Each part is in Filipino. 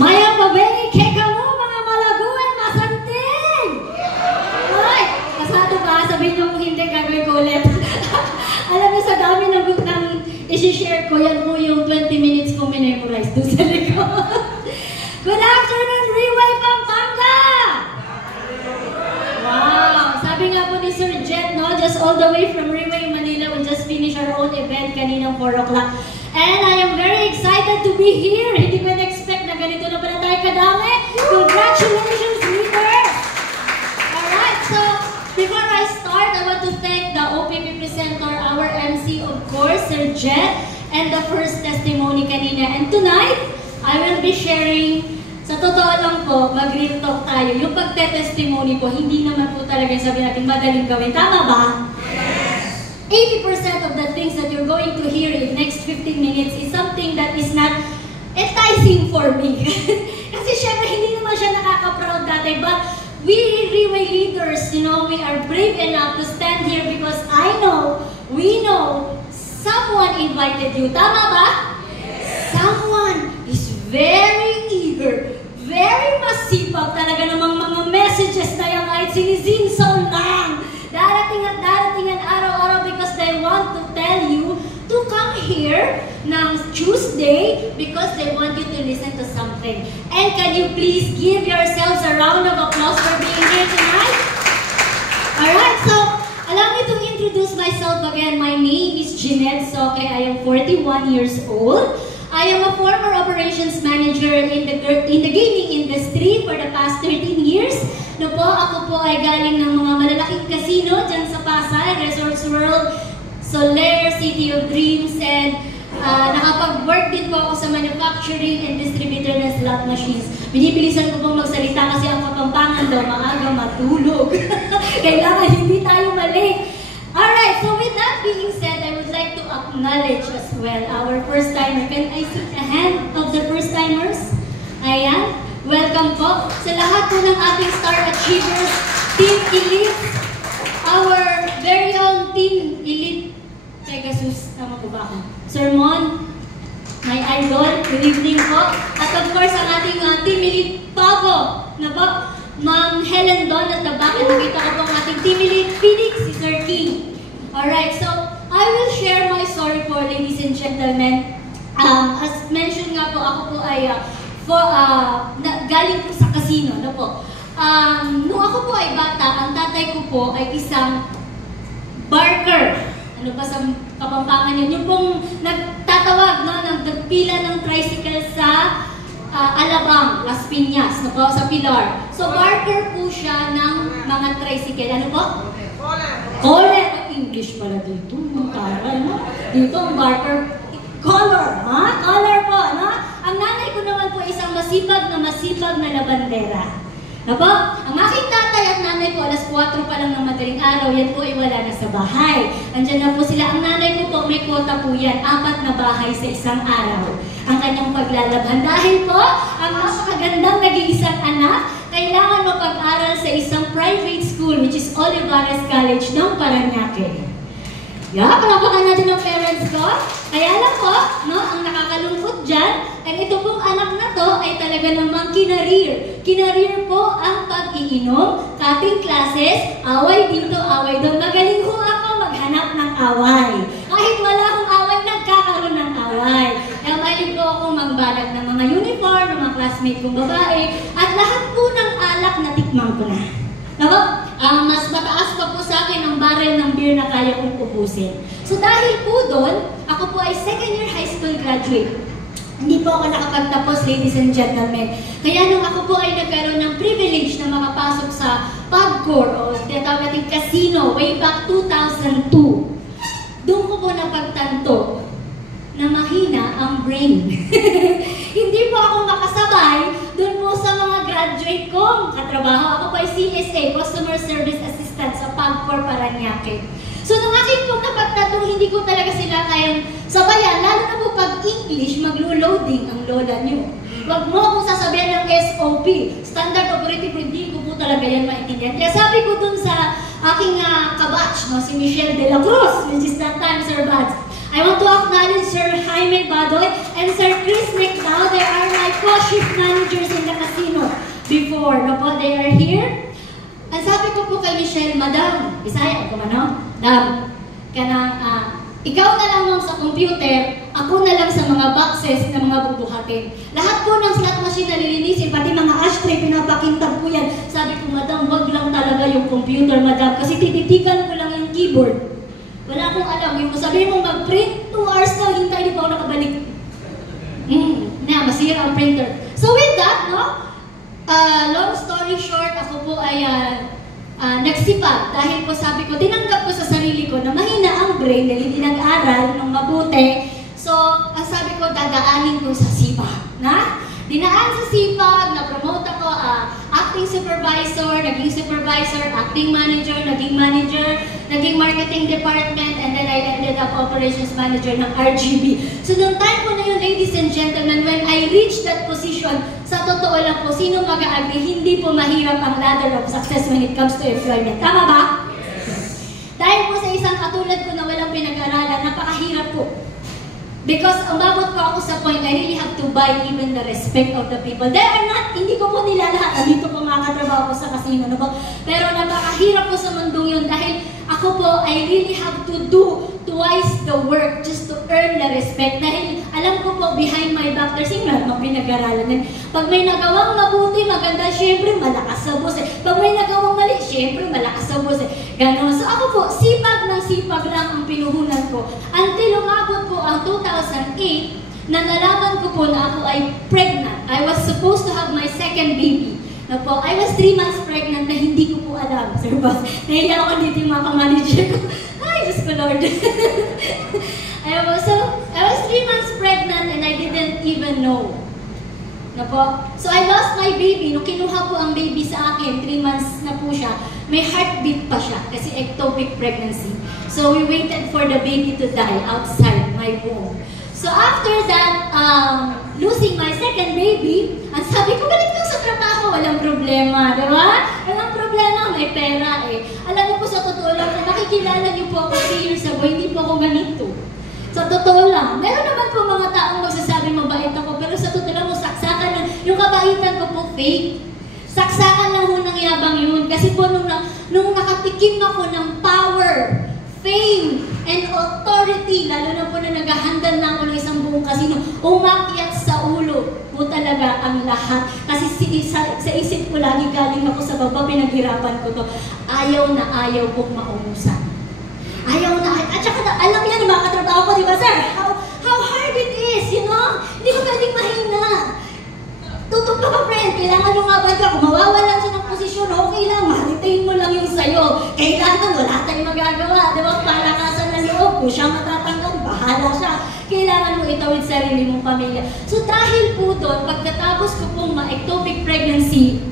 Maya pabay, keka mo mga malaguan, masanting! Ay, kasado ba? Sabihin nyo hindi, gagawin ko ulit. Alam mo, sa dami ng isi-share ko, yan po yung 20 minutes ko memorize doon sa likod. Good afternoon, Riway, Pampanga! Wow! Sabi nga po ni Sir Jet, no? Just all the way from Riway, Manila, we just finished our own event kaninang 4 o'clock. And I am very excited to be here. Hindi ko na-expect na ganito na pala tayo kadami. Congratulations, leaders! Alright, so before I start, I want to thank the OPP presenter, our MC, of course, Sir Jet, and the first testimony kanina. And tonight, I will be sharing, sa totoo lang po, mag-real talk tayo. Yung pagte-testimony po, hindi naman po talaga sabi natin madaling gawin. Tama ba? 80% of the things that you're going to hear in next 15 minutes is something that is not enticing for me. Kasi syempre, hindi naman siya nakaka-proud dati. But we Riway leaders, you know, we are brave enough to stand here because we know, someone invited you. Tama ba? Someone is very eager, very masipag talaga namang mga messages na yung kahit sinisinsaw lang. Darating at araw-araw because they want to tell you to come here ng Tuesday because they want you to listen to something. And can you please give yourselves a round of applause for being here tonight? Alright, so allow me to introduce myself again. My name is Jeanette Soke. I am 41 years old. I am a former operations manager in the gaming industry for the past 13 years. No po, ako po ay galing ng mga malalaking casino dyan sa Pasay, Resorts World, Soler, City of Dreams, and nakapag-work din po ako sa manufacturing and distributor ng slot machines. Binibilisan ko pong magsalita kasi ang Kapampangan daw maaga matulog. Kailangan hindi tayo mali. Alright, so with that being said, I would like to acknowledge as well our first-timer. Can I see the hand of the first-timers? Ayan. Welcome po sa lahat po ng ating Star Achievers, Team Elite, our very own Team Elite Pegasus, tama po ba ako? Sir Mon, my idol, good evening po. At of course, ang ating Team Elite Pavo, na po, Ma'am Helen Don at the back, at nakita ko po ang ating Team Elite Phoenix, si Sir King. Alright, so I will share my story po, ladies and gentlemen. As mentioned nga po, ako po ay galing po sa casino, no po. Nung ako po ay bata, ang tatay ko po ay isang barker. Ano ba sa Kapampangan yun? Yung pong nagtatawag, no, nagpila ng tricycle sa Alabang, Las Piñas, no po, sa Pilar. So, barker po siya ng mga tricycle. Ano po? Caller. English pala dito. No? Dito ang barker. Caller, ha? Caller po, no? Ang nanay ko naman po isang masipag na labandera. Nako, ang aking tatay at nanay ko, alas 4 pa lang ng madaling araw, yan po ay wala na sa bahay. Andiyan na po sila. Ang nanay ko po, may kwota po yan, 4 na bahay sa isang araw. Ang kanyang paglalabhan. Dahil po, ang napakagandang nag-iisang anak, kailangan mapag-aral sa isang private school, which is Olivares College ng Parañaque. Palapakan natin ang parents ko. Kaya lang po, no, ang nakakalungkot dyan, ang ito pong anak na to ay talaga namang kinareer. Kinareer po ang pag-iinom, cutting classes, away dito, away doon. Magaling ho ako maghanap ng away. Kahit wala akong away, nagkakaroon ng away. Kaya mahilig po akong magbalag ng mga uniform, ng mga classmate kong babae, at lahat po ng alak na tikman ko na. Nako, mas mataas pa po sa akin ang barrel ng beer na kaya kong ubusin. So dahil po doon, ako po ay second year high school graduate. Hindi po ako nakapagtapos, ladies and gentlemen. Kaya nung ako po ay nagkaroon ng privilege na makapasok sa PAGCOR o tinatawag natin casino way back 2002, doon ko po napagtanto na mahina ang brain. Hindi po ako makasabay doon po sa mga graduate kong katrabaho. Ako po ay CSA, Customer Service Assistant sa PAGCOR Parañaque. So nung akin pong napagtatong, hindi ko talaga sila kayang sabayan, lalo na po pag English, maglo-loading ang lola nyo. Huwag mo akong sasabihan ng SOP, Standard Operative, hindi ko po talaga yan maintindihan. Kaya sabi ko dun sa aking kabatch, no, si Michelle De La Cruz, which is that time Sir Bads, I want to acknowledge Sir Jaime Badoy and Sir Chris Nick now. They are my before. No po, they are here. Ang sabi ko po kay Michelle, Madam, Bisaya ako ano? Madam, ikaw na lang sa computer, ako na lang sa mga boxes na mga bubuhatin. Lahat po ng slot machine na lilinisin, pati mga ashtray, pinapakintab po yan. Sabi ko, Madam, wag lang talaga yung computer, Madam, kasi tititigan ko lang yung keyboard. Wala akong alam. Yung sabihin mo mag-print, 2 hours na, hintay, di pa ako nakabalik. Masira ang printer. So with that, no? Long story short, ako po ay nagsipag dahil po sabi ko, tinanggap ko sa sarili ko na mahina ang brain dahil hindi nag-aral ng mabuti. So, ang sabi ko, dadaanin ko sa sipag. Dinaan sa sipag, na-promote ako, acting supervisor, naging supervisor, acting manager, naging marketing department, and then I ended up operations manager ng RGB. So, noong time po na yun, ladies and gentlemen, when I reached that position, sa totoo lang po, sino mag-agree, hindi po mahirap ang ladder of success when it comes to employment. Tama ba? Yes. Dahil po sa isang katulad ko na walang pinag-aralan, napakahirap po. Because umabot po ako sa point, I really have to buy even the respect of the people. They are not, hindi ko po nila lahat. Dito po makakatrabaho ko sa casino. No? Pero napakahirap po sa mundong yun dahil ako po, I really have to do twice the work just to earn the respect. Dahil alam ko po, behind my back, there's yung pinag-aralan. Pag may nagawang mabuti, maganda, syempre malakas sa boss. Pag may nagawang mali, syempre malakas sa boss. Ganon. So ako po, sipag ng sipag lang ang pinuhunan ko. Until umabot po ang 2008, na nalaman ko po na ako ay pregnant. I was supposed to have my second baby. Na po, I was 3 months pregnant na hindi ko po alam, Sir Boss. Nahiya ako dito yung mga manager ko. Ay, Diyos ko Lord. So, I was 3 months pregnant and I didn't even know. Na po. So, I lost my baby. Nung kinuha po ang baby sa akin, 3 months na po siya, may heartbeat pa siya kasi ectopic pregnancy. So, we waited for the baby to die outside my womb. So, after that, losing my second baby, ang sabi ko, balik lang sa trabaho, walang problema, di ba? Walang problema, may pera eh. Alam niyo po sa totoo lang, na nakikilala niyo po ako 3 years ago, hindi po ako ganito. Sa totoo lang. Meron naman po mga taong magsasabi mabait ako, pero sa totoo lang, saksakan lang. Yung kabaitan ko po, fake. Saksakan lang ho ng yabang yun. Kasi po, nung nakatikim ako ng power, fame, and authority, lalo na po na naghahandal na ako ng isang buong casino, umakyat sa ulo po talaga ang lahat. Kasi sa isip ko lagi galing ako sa baba, pinaghirapan ko to. Ayaw na ayaw kong maumusan. Ayaw na, at saka alam niya, mga katrabaho ko, di ba, sir? How hard it is, you know? Hindi ko pwedeng mahina. Tutok ka pa, friend. Kailangan yung nga ba ka? Kung mawawalan siya ng posisyon, okay lang. Ma-retain mo lang yung sayo. Kailangan, wala tayong magagawa. Di ba? Palakasan ng loob. Kung siya matatanggal, bahala siya. Kailangan mo itawid sarili mong pamilya. So dahil po doon, pagkatapos ko pong ma-ectopic pregnancy,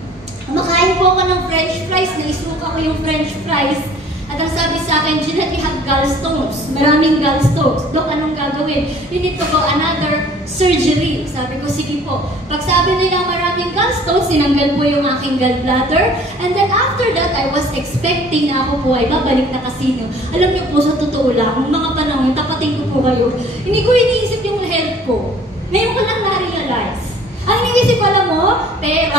makain po ako ng french fries. Naisuka ko yung french fries. At ang sabi sa akin, Jeanette, you have gallstones. Maraming gallstones. Dok, anong gagawin? You need to go another surgery. Sabi ko, sige po. Pag sabi nila maraming gallstones, sinanggal po yung aking gallbladder. And then after that, I was expecting na ako po ay babalik na casino. Alam niyo po, sa totoo lang, ng mga panahon, tapating ko po kayo. Hindi ko iniisip yung health ko. Ngayon ko lang na-realize. Ang iniisip ko, alam mo, pera.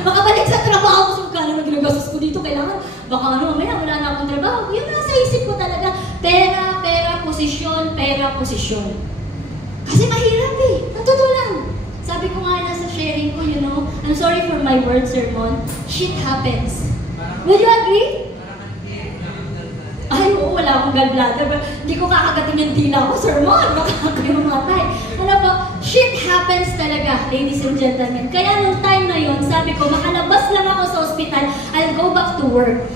Makabalik sa trabaho ko, so kala na ginagastos ko dito, kailangan, baka mamaya wala na akong trabaho. Yun nasa isip ko talaga, pera, posisyon, posisyon. Kasi mahirap eh, totoo lang. Sabi ko nga nasa sharing ko, you know, I'm sorry for my word sermon, shit happens. Would you agree? Ay, oo, wala akong gallbladder. Hindi ko kakagatin yung dila ko, sermon. Baka ako yung matay. Ano po, shit happens talaga, ladies and gentlemen. Kaya nung time na yun, sabi ko, makalabas lang ako sa ospital, I'll go back to work.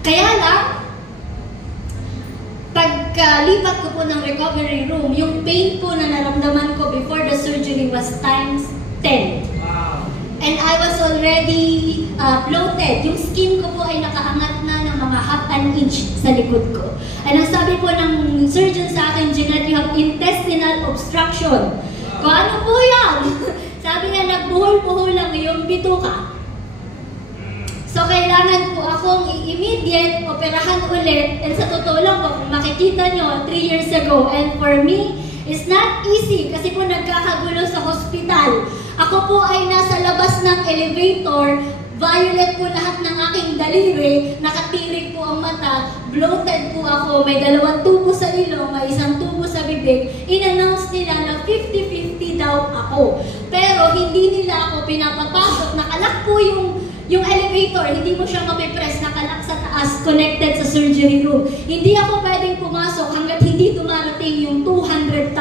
Kaya lang, pagkalipat ko po ng recovery room, yung pain po na naramdaman ko before the surgery was times 10. Wow. And I was already bloated. Yung skin ko po ay nakaangat na ng mga half an inch sa likod ko. And ang sabi po ng surgeon sa akin, Jeanette, you have intestinal obstruction. Kung ano po yan? Sabi niya, nagbuhol-buhol lang yung bituka. So, kailangan po akong immediate operahan ulit. And sa totoo lang po, kung makikita nyo, 3 years ago. And for me, it's not easy kasi po nagkakagulo sa hospital. Ako po ay nasa labas ng elevator violet po lahat ng aking daliri, nakatirik po ang mata, bloated po ako, may 2 tubo sa ilong, may 1 tubo sa bibig. In-announce nila na 50-50 daw ako. Pero hindi nila ako pinapapasok, nakalak po yung elevator, hindi mo siya mapipress, nakalak sa taas, connected sa surgery room. Hindi ako pwedeng pumasok hanggat hindi dumarating yung 200,000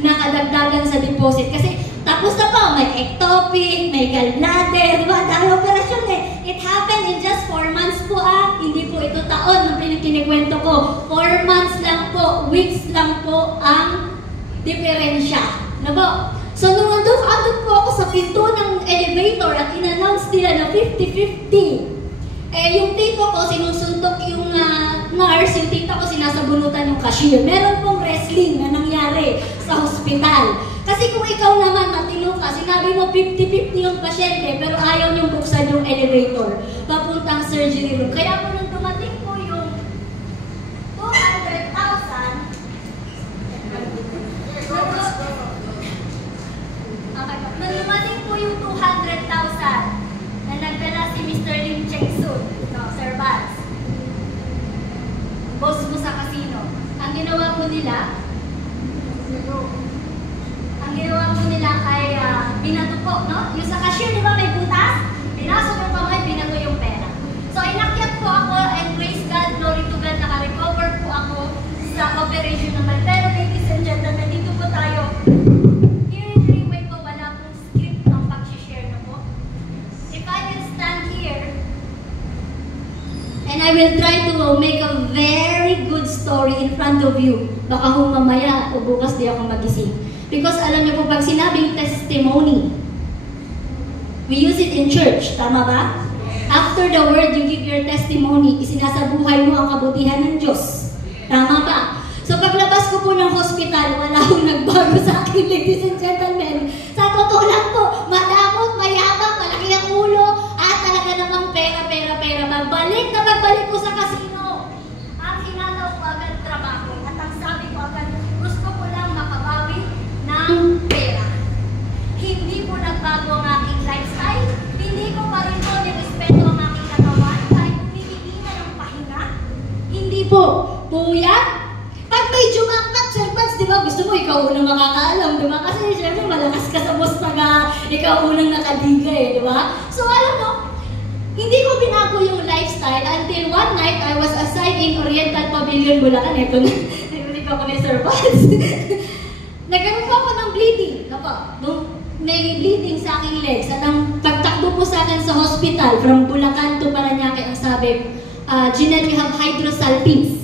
na kadagdagan sa deposit. Kasi tapos na po, may ectopic, may gallbladder, di ba? Dahil operasyon eh. It happened in just 4 months po Hindi po ito taon na pinagkinikwento ko. 4 months lang po, weeks lang po ang diferensya. Na po? So nung andun po ako sa pinto ng elevator at in-announce nila na 50-50. Yung tito ko, sinusuntok yung nurse, yung tita ko sinasabunutan yung cashier. Meron pong wrestling na nangyari sa hospital. Kasi kung ikaw naman matino ka, sinabi mo 50-50 yung pasyente, pero ayaw niyong buksan yung elevator papuntang surgery room. Kaya po nung dumating po yung 200,000, nung dumating po yung 200,000 na nagdala si Mr. Lim Cheng-sun, Sir Vance, boss mo sa casino, ang ginawa po nila ay binato po, no? Yung sa cashier, di ba may butas? Pinasok yung kamay, binato yung pera. So, inakyat po ako, and praise God, glory to God, naka-recover po ako sa operation naman. Pero ladies and gentlemen, dito po tayo. Here in Freeway po, wala pong script ng pag-share na po. If I can stand here, and I will try to make a very good story in front of you. Baka kung mamaya o bukas di ako magising. Because alam niyo po, pag sinabing testimony, we use it in church. Tama ba? After the word, you give your testimony. Isinasabuhay mo ang kabutihan ng Diyos. Tama ba? So paglabas ko po ng hospital, wala akong nagbago sa akin, ladies and gentlemen. Sa totoo lang po, madamot, mayabang, malaki ang ulo, at talaga namang pera. Pagbalik ko sa casino, ang hinanaw ko agad trabaho. At ang sabi ko agad, gusto ko lang makabawi ng pera. Hindi po nagbago ang aking lifestyle. Hindi ko pa rin po nirespeto ang aking katawan kahit humihingi na ng pahinga. Hindi po. Puyat. Pag may jumangkat, Sir Pats, di ba? Gusto mo, ikaw unang makakaalam, di ba? Kasi syempre, malakas ka sa boss taga, ikaw unang nakadiga di ba? So, alam mo, hindi ko binago yung lifestyle until one night, I was assigned in Oriental Pavilion, Bulacan. Ito na, narinig ako ni Sir Pats. Nagkaroon po ako ng bleeding. May bleeding sa aking legs. At ang pagtakbo po sa akin sa hospital, from Bulacan to Parañaque, ang sabi, Jeanette, we have hydrosalpinx.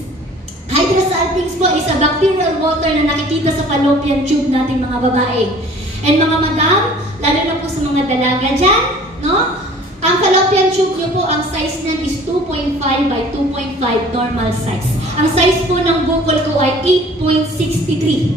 Hydrosalpinx po is a bacterial water na nakikita sa fallopian tube nating mga babae. And mga madam, lalo na po sa mga dalaga dyan, no? Ang fallopian tube nyo po, ang size niyan is 2.5 by 2.5 normal size. Ang size po ng bukol ko ay 8.63.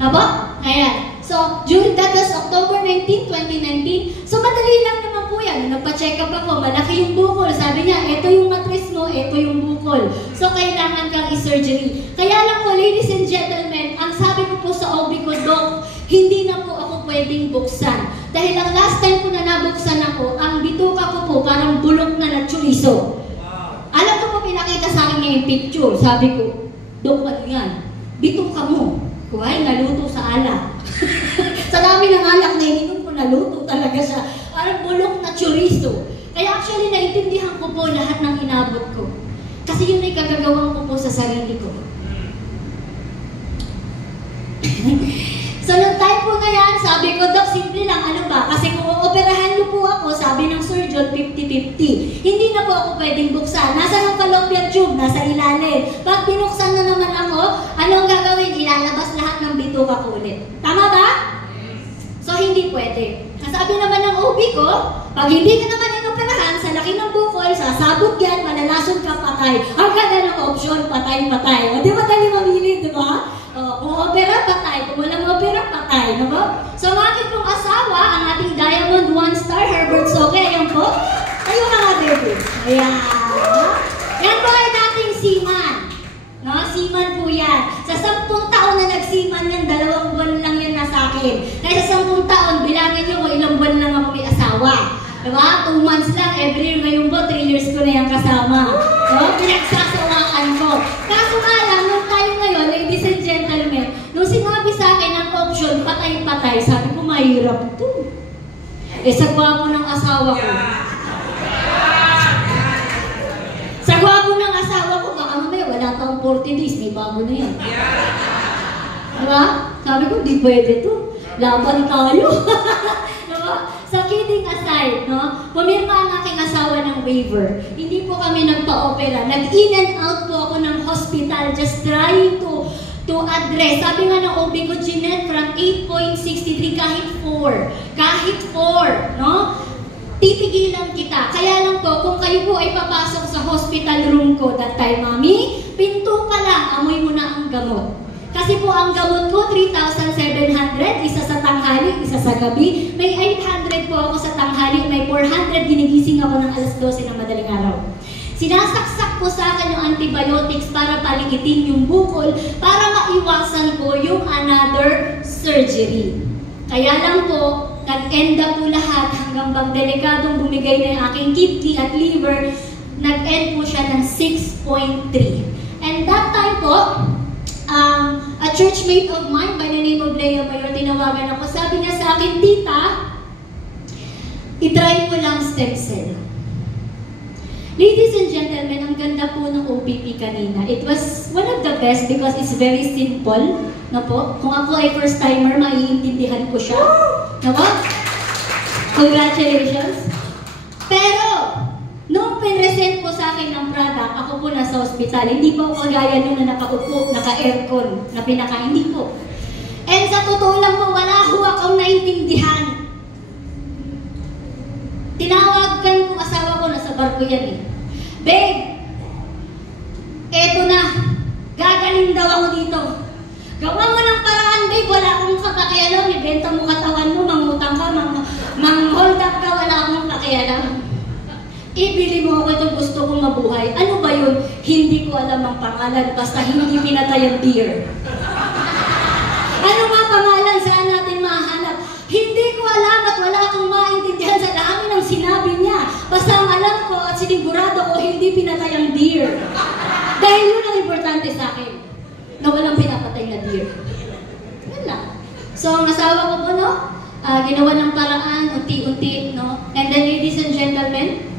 Aba? Ayan. So, during that was October 19, 2019. So, madali lang naman po yan. Nagpa-check up ako, malaki yung bukol. Sabi niya, ito yung matris mo, ito yung bukol. So, kailangan kang i-surgery. Kaya lang po, ladies and gentlemen, ang sabi ko po sa OB ko, Doc, hindi na po ako pwedeng buksan. Dahil ang last time ko na nabuksan ako, ang bituka ko po parang bulok na chorizo. Alam ko po, pinakita sa akin ngayon picture. Sabi ko, Doc, ano yan? Bituka mo. Kuhay, naluto sa alak. Sa dami ng alak na ininom ko, naluto talaga siya. Parang bulok na chorizo. Kaya actually, naintindihan ko po lahat ng inabot ko. Kasi yun ay kagagawang ko po sa sarili ko. So, nung time po na yan, sabi ko, Doc, simple lang, ano ba? Kasi kung operahan niyo po ako, sabi ng surgeon, 50-50. Hindi na po ako pwedeng buksan. Nasa ng fallopian tube, nasa ilalim. Pag binuksan na naman ako, anong gagawin? Ilalabas lahat ng bituka ko ulit. Tama ba? So, hindi pwede. Sabi naman ng OB ko, pag hindi ka naman inoperahan, sa laki ng bukol, sasabot yan, malalason ka, patay. Ang ganda ng option, patay-patay. O, di ba tayo mamili, di ba? Kung opera, patay. Kung walang opera, patay. No ba? So, ang aking pong asawa, ang ating Diamond 1-star, Herbert Soke. Ayan po. Tayo ka nga, baby. Ayan. Yan po ay dating seaman. No? Seaman po yan. Sa 10 taon na nagseaman yan, 2 buwan lang yan nasa akin. Kaya sa 10 taon, bilangin nyo kung ilang buwan lang ako may asawa. Diba? 2 months lang, every year. Ngayon po, 3 years ko na yung kasama. So, pinagsasawaan ko. Kaso nga lang, nung time ngayon, ladies and gentlemen, nung sinabi sa akin ang option, patay-patay, sabi ko, mahirap to. Eh, sa gwapo ng asawa ko. Sa gwapo ng asawa ko, baka mamaya, wala taong 40 days, may bago na yan. Diba? Sabi ko, di pwede to. Laban tayo. Diba? So, kidding aside, no? Pumirma ang aking asawa ng waiver. Hindi po kami nagpa-opera. Nag-in and out po ako ng hospital just trying to address. Sabi nga ng OB ko, Jeanette, from 8.63 kahit 4. Kahit 4, no? Titigilan kita. Kaya lang po, kung kayo po ay papasok sa hospital room ko that time, mami, pinto pa lang, amoy mo na ang gamot. Kasi po ang gamot ko, 3,700, isa sa tanghali, isa sa gabi. May 800 po ako sa tanghali, may 400, ginigising ako ng alas 12 ng madaling araw. Sinasaksak po sa akin yung antibiotics para palikitin yung bukol, para maiwasan ko yung another surgery. Kaya lang po, nag-end up po lahat hanggang bang delikadong bumigay na yung aking kidney at liver, nag-end po siya ng 6.3. And that time po, a churchmate of mine by the name of Lea Mayor, tinawagan ako. Sabi niya sa akin, tita, itry mo lang stem cell. Ladies and gentlemen, ang ganda po ng OPP kanina. It was one of the best because it's very simple. Na po? Kung ako ay first timer, maiintindihan ko siya. Na po? Congratulations. Pero, nung pinresent po sa akin ng product, ako po nasa ospital, hindi po ako kagaya nung na nakaupo, naka-aircon, na pinakain, hindi po. And sa totoo lang po, wala ho akong naintindihan. Tinawagan ko asawa ko, nasa barko yan eh. Babe, eto na, gagaling daw ako dito. Gawa mo ng paraan, babe, wala akong kakakialam, ibenta mo katawan mo, mangutang ka, mang-hold up ka, wala akong kakialam. Ibili mo ako itong gusto kong mabuhay. Ano ba yun? Hindi ko alam ang pangalan, basta hindi pinatay ang deer. Ano nga pangalan? Saan natin mahanap? Hindi ko alam at wala akong maintindihan sa dami ng sinabi niya. Basta ang alam ko at sinigurado ko, hindi pinatay ang deer. Dahil yun ang importante sa akin, na walang pinapatay na deer. Yun lang. So, ang asawa ko po, no? Ginawa ng paraan, unti-unti, no? And then, ladies and gentlemen,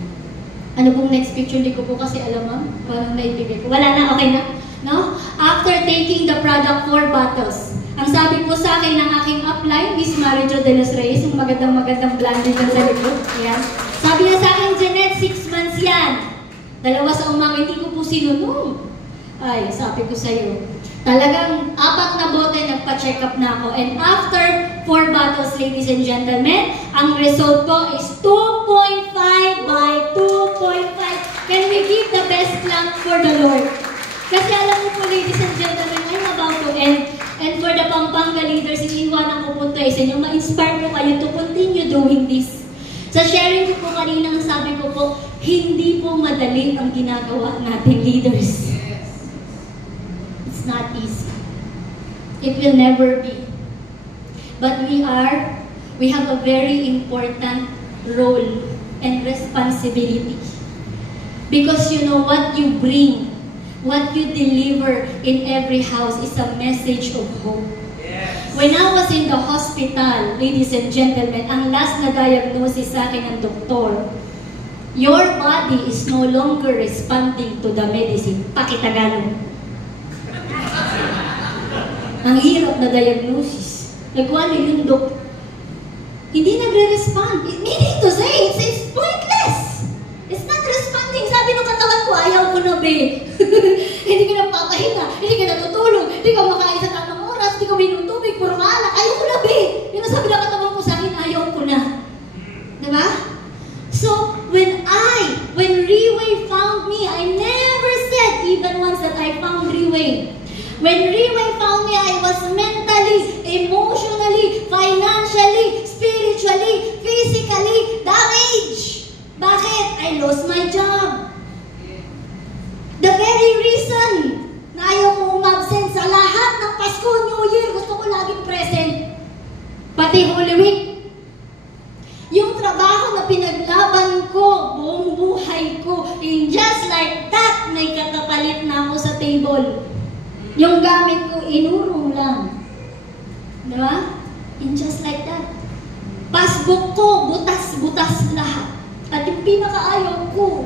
ano pong next picture? Hindi ko po kasi alam, ma'am. Parang naibigay ko. Wala na, okay na. No? After taking the product 4 bottles, ang sabi po sa akin ng aking upline, Miss Marijo de los Reyes, yung magandang blonde dyan sa likod. Ayan. Sabi niya sa akin, Jeanette, 6 months yan. 2 sa umaga, hindi ko po sinunod. Ay, sabi ko sa'yo. Talagang 4 na bote, nagpa-check up na ako. And after 4 bottles, ladies and gentlemen, ang result ko is 2.5 by 2.5. Can we give the best clap for the Lord? Kasi alam mo po, ladies and gentlemen, I'm about to end. And for the Pampanga leaders, iniiwanan ko po tayo sa inyo, ma-inspire ko kayo to continue doing this. Sa sharing ko po kanina, ang sabi ko po, hindi po madali ang ginagawa natin, leaders. It's not easy. It will never be. But we have a very important role and responsibility. Because you know what you bring, what you deliver in every house is a message of hope. Yes. When I was in the hospital, ladies and gentlemen, ang last na diagnosis sa akin ng doktor, your body is no longer responding to the medicine. Pakitagalog. Ang hirap na diagnosis. Nagwala yung dok. Hindi nagre-respond. Meaning to say, it's pointless. It's not responding. Sabi ng katawan ko, ayaw ko na, be. Hindi ka na papahinga, hindi ka natutulog, hindi ka makain sa tamang oras, hindi ka minum tubig, puro kaalak, ayaw ko na, be. Yung sabi ng katawan ko sa akin, ayaw ko na. Diba? So, when Riway found me, I never said even once that I found Riway. When Riway found me, I was mentally, emotionally, financially, spiritually, physically damaged. Bakit? I lost my job. The very reason na ayaw ko umabsent sa lahat ng Pasko, New Year, gusto ko laging present. Pati Holy Week. Yung trabaho na pinaglaban buhay ko. And just like that, may kakapalit na ako sa table. Yung gamit ko, inurong lang. Diba? And just like that. Passbook ko, butas-butas lahat. At yung pinakaayaw ko,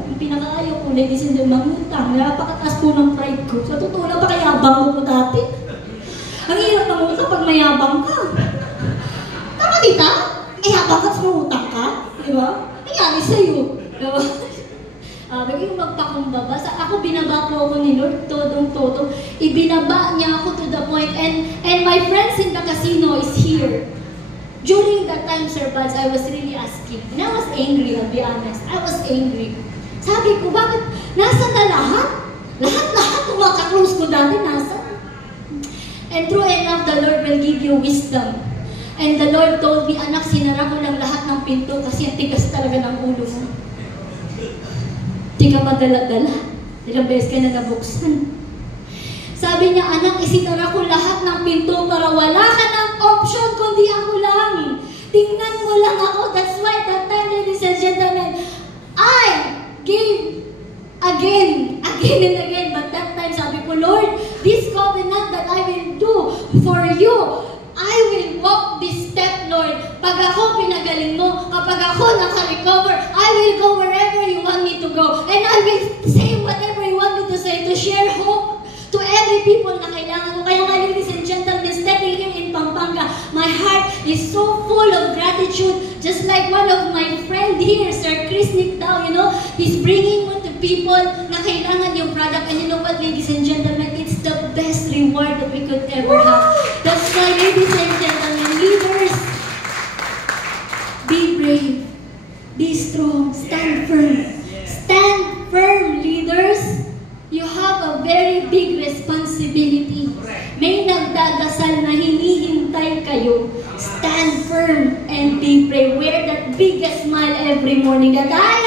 ladies and gentlemen, mangutang. Napakataas po ng pride ko. Sa totoo, napakayabang ko dati. Ang hirap mangutang pag mayabang ka. Tama dita? Mayabang ka at mangutang ka? Diba? Nangyari sa'yo. Diba? Bagay yung magpakumbaba. Ako binaba po ako ni Lord, todong-todo. Ibinaba niya ako to the point. And my friends in the casino is here. During that time, Sir Buds, I was really asking. And I was angry, I'll be honest. I was angry. Sabi ko, bakit? Nasaan na lahat? Lahat-lahat kung makaklose ko dati, nasaan? And true enough, the Lord will give you wisdom. And the Lord told me, anak, sinara ko lang lahat ng pinto kasi ang tigas talaga ng ulo mo. Di ka madala-dala. Ilang beses ka na nabuksan. Sabi niya, anak, isinara ko lahat ng pinto para wala ka ng option kundi ako lang. Tingnan mo lang ako. That's why that time, ladies and gentlemen, I gave again and again. But that time, sabi ko, Lord, this covenant that I will do for you, I will walk this step, Lord. Pag ako pinagaling mo, kapag ako naka-recover, I will go wherever you want me to go. And I will say whatever you want me to say, to share hope to every people na kailangan ko. Kaya nga, ladies and gentlemen, stepping here in Pampanga, my heart is so full of gratitude. Just like one of my friend here, Sir Chris Nickdow, you know, he's bringing mo to people na kailangan yung product. And you know what, ladies and gentlemen, it's the best reward that we could ever have. That's why, ladies and gentlemen, leaders, be brave, be strong, stand firm. Stand firm, leaders. You have a very big responsibility. May nagdadasal na hinihintay kayo. Stand firm and be brave. Wear that biggest smile every morning that I